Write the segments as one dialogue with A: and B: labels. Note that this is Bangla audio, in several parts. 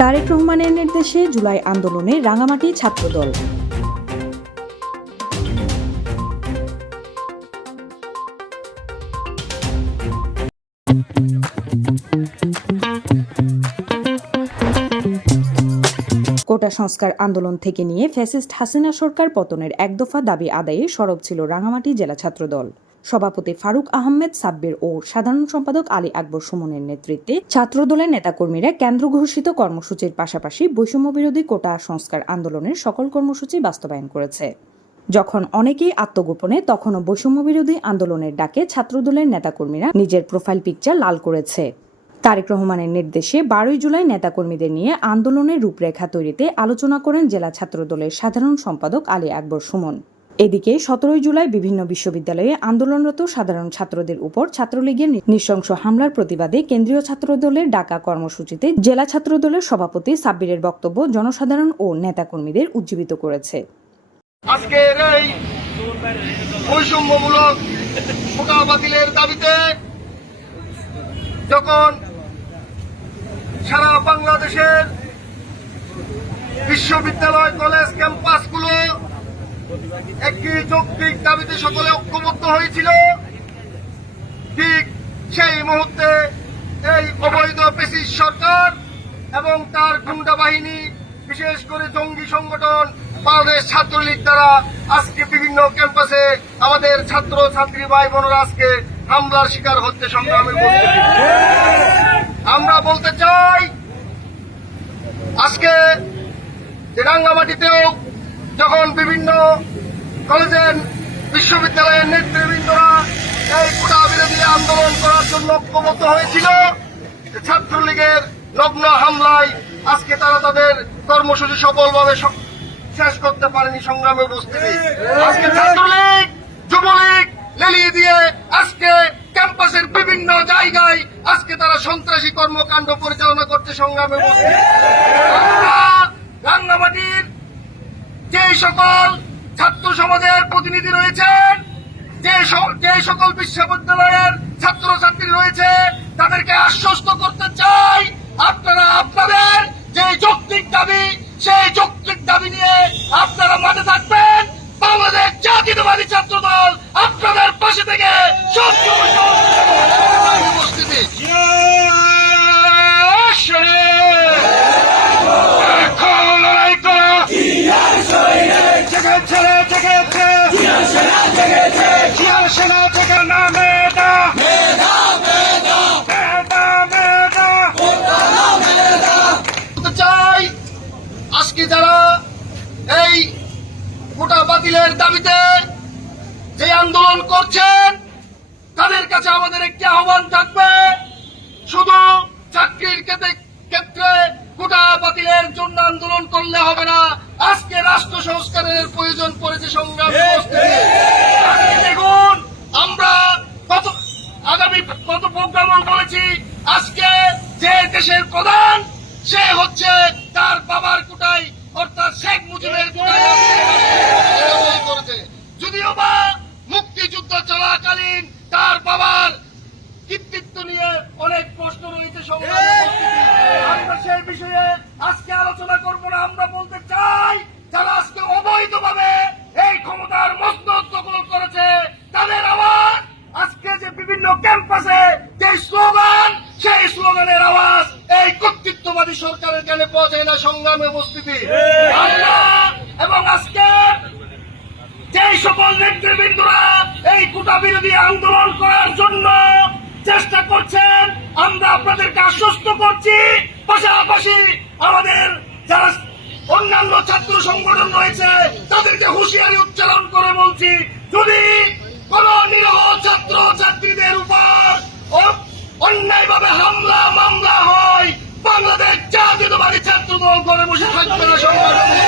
A: তারেক রহমানের নির্দেশে জুলাই আন্দোলনে রাঙামাটি ছাত্রদল। কোটা সংস্কার আন্দোলন থেকে নিয়ে ফ্যাসিস্ট হাসিনা সরকার পতনের এক দফা দাবি আদায়ে সরব ছিল রাঙামাটি জেলা ছাত্রদল। সভাপতি ফারুক আহমেদ, সাব্বির ও সাধারণ সম্পাদক আলী আকবর সুমনের নেতৃত্বে ছাত্রদলের নেতাকর্মীরা কেন্দ্র ঘোষিত কর্মসূচির পাশাপাশি বৈষম্য বিরোধী কোটা সংস্কার আন্দোলনের সকল কর্মসূচি বাস্তবায়ন করেছে। যখন অনেকেই আত্মগোপনে, তখনও বৈষম্য বিরোধী আন্দোলনের ডাকে ছাত্রদলের নেতাকর্মীরা নিজের প্রোফাইল পিকচার লাল করেছে। তারেক রহমানের নির্দেশে বারোই জুলাই নেতাকর্মীদের নিয়ে আন্দোলনের রূপরেখা তৈরিতে আলোচনা করেন জেলা ছাত্রদলের সাধারণ সম্পাদক আলী আকবর সুমন। এদিকে সতেরোই জুলাই বিভিন্ন বিশ্ববিদ্যালয়ে আন্দোলনরত সাধারণ ছাত্রদের উপর ছাত্রলীগের নৃশংস হামলার প্রতিবাদে কেন্দ্রীয় ছাত্রদলের ডাকা কর্মসূচিতে জেলা ছাত্রদলের সভাপতি সাব্বিরের বক্তব্য জনসাধারণ ও নেতাকর্মীদের উজ্জীবিত করেছে।
B: যখন সারা বাংলাদেশের বিশ্ববিদ্যালয়, কলেজ, ক্যাম্পাসগুলো একটি যৌক্তিক দাবিতে সকলে ঐক্যবদ্ধ হয়েছিল। ঠিক সেই মুহূর্তে এই অবৈধ পেশিস সরকার এবং তার গুন্ডা বাহিনী, বিশেষ করে জঙ্গি সংগঠন, বাংলাদেশ ছাত্রলীগ দ্বারা আজকে বিভিন্ন ক্যাম্পাসে আমাদের ছাত্র ছাত্রী ভাই বোনেরা আজকে হামলার শিকার হচ্ছে সংগ্রামের আমরা বলতে চাই, আজকে রাঙ্গামাটিতেও যখন বিভিন্ন কলেজের বিশ্ববিদ্যালয়ের নেতৃবৃন্দরা এই কোটা বিরোধী আন্দোলন করার জন্য ঐক্যবদ্ধ হয়েছিল ছাত্রলীগের নগ্ন হামলায় আজকে তারা তাদের কর্মসূচি সফলভাবে শেষ করতে পারেনি সংগ্রামে উপস্থিতি। আজকে ছাত্রলীগ, যুবলীগ লেলিয়ে দিয়ে আজকে ক্যাম্পাসের বিভিন্ন জায়গায় আজকে তারা সন্ত্রাসী কর্মকাণ্ড পরিচালনা করছে সংগ্রামে উপস্থিতি। যে সকল ছাত্র সমাজের প্রতিনিধি রয়েছেন। যে যে সকল বিশ্ববিদ্যালয়ের ছাত্র ছাত্রী রয়েছে, তাদেরকে আশ্বস্ত করতে করছেন তাদের কাছে আমাদের একটি আহ্বান থাকবে। শুধু চাকরির ক্ষেত্রে- ক্ষেত্রে কোটা বাতিলের জন্য আন্দোলন করলে হবে না। আজকে রাষ্ট্র সংস্কারের প্রয়োজন পড়েছে সংগ্রাম আজকে দেখুন আমরা কত আগামী কত প্রোগ্রামও বলেছি আজকে যে দেশের প্রধান সে হচ্ছে তার বাবার কোটাই অর্থাৎ শেখ মুজিবের কোটাই আজকে করেছে যদিও বা মুক্তিযুদ্ধ চলাকালীন তার বাবার কৃতিত্ব নিয়ে অনেক প্রশ্ন রয়েছে সংগ্রামে উপস্থিতি। আমরা সেই বিষয়ে আজকে আলোচনা করব না আমরা বলতে চাই যারা আজকে অবৈধভাবে এই ক্ষমতার মসনদ দখল করেছে তাদের আওয়াজ আজকে যে বিভিন্ন ক্যাম্পাসে যে স্লোগান সেই স্লোগানের আওয়াজ এই কর্তৃত্ববাদী সরকারের কানে পৌঁছায় না সংগ্রামে উপস্থিতি। এবং আজকে যে সকল নেতৃবৃন্দরা এই কোটা বিরোধী আন্দোলন করার জন্য চেষ্টা করছেন আমরা আপনাদেরকে আশ্বস্ত করছি পাশাপাশি বসে থাকবে না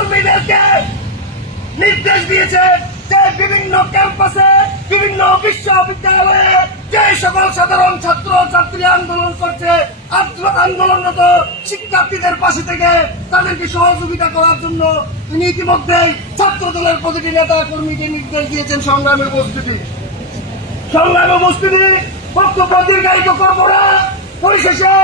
B: কর্মীদেরকে নির্দেশ দিয়েছেন যে বিভিন্ন ক্যাম্পাসে, বিভিন্ন বিশ্ববিদ্যালয়ে যে সকল সাধারণ ছাত্র ছাত্রী আন্দোলন করছে আন্দোলনরত শিক্ষার্থীদের পাশে থেকে তাদেরকে সহযোগিতা করার জন্য তিনি ইতিমধ্যেই ছাত্র দলের প্রতিটি নেতা কর্মীকে নির্দেশ দিয়েছেন সংগ্রামের উপস্থিতি সংগ্রামের উপস্থিতি বক্তব্য দীর্ঘায়িত করব না পরিশেষে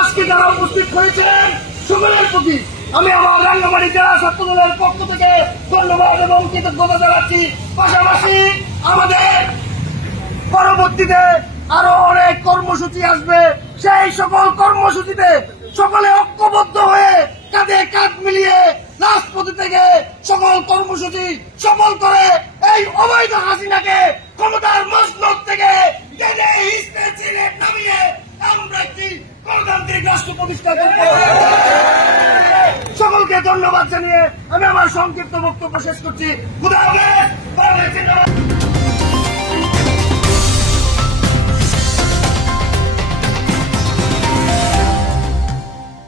B: আজকে যারা উপস্থিত হয়েছিলেন সকলের প্রতি আমি আমার রাঙ্গামাটি জেলা ছাত্র দলের পক্ষ থেকে ধন্যবাদ এবং কৃতজ্ঞতা জানাচ্ছি। পাশাপাশি আমাদের পরবর্তীতে আরও অনেক কর্মসূচি আসবে। সেই সকল কর্মসূচিতে সকলে ঐক্যবদ্ধ হয়ে কাঁধে কাঁধ মিলিয়ে রাজপথে থেকে সকল কর্মসূচি সফল করে এই অবৈধ হাসিনাকে ক্ষমতার মসনদ থেকে নামিয়ে আমরা একটি গণতান্ত্রিক রাষ্ট্র প্রতিষ্ঠা করব। ধন্যবাদ জানিয়ে আমি আমার সংক্ষিপ্ত বক্তব্য শেষ করছি খুদা।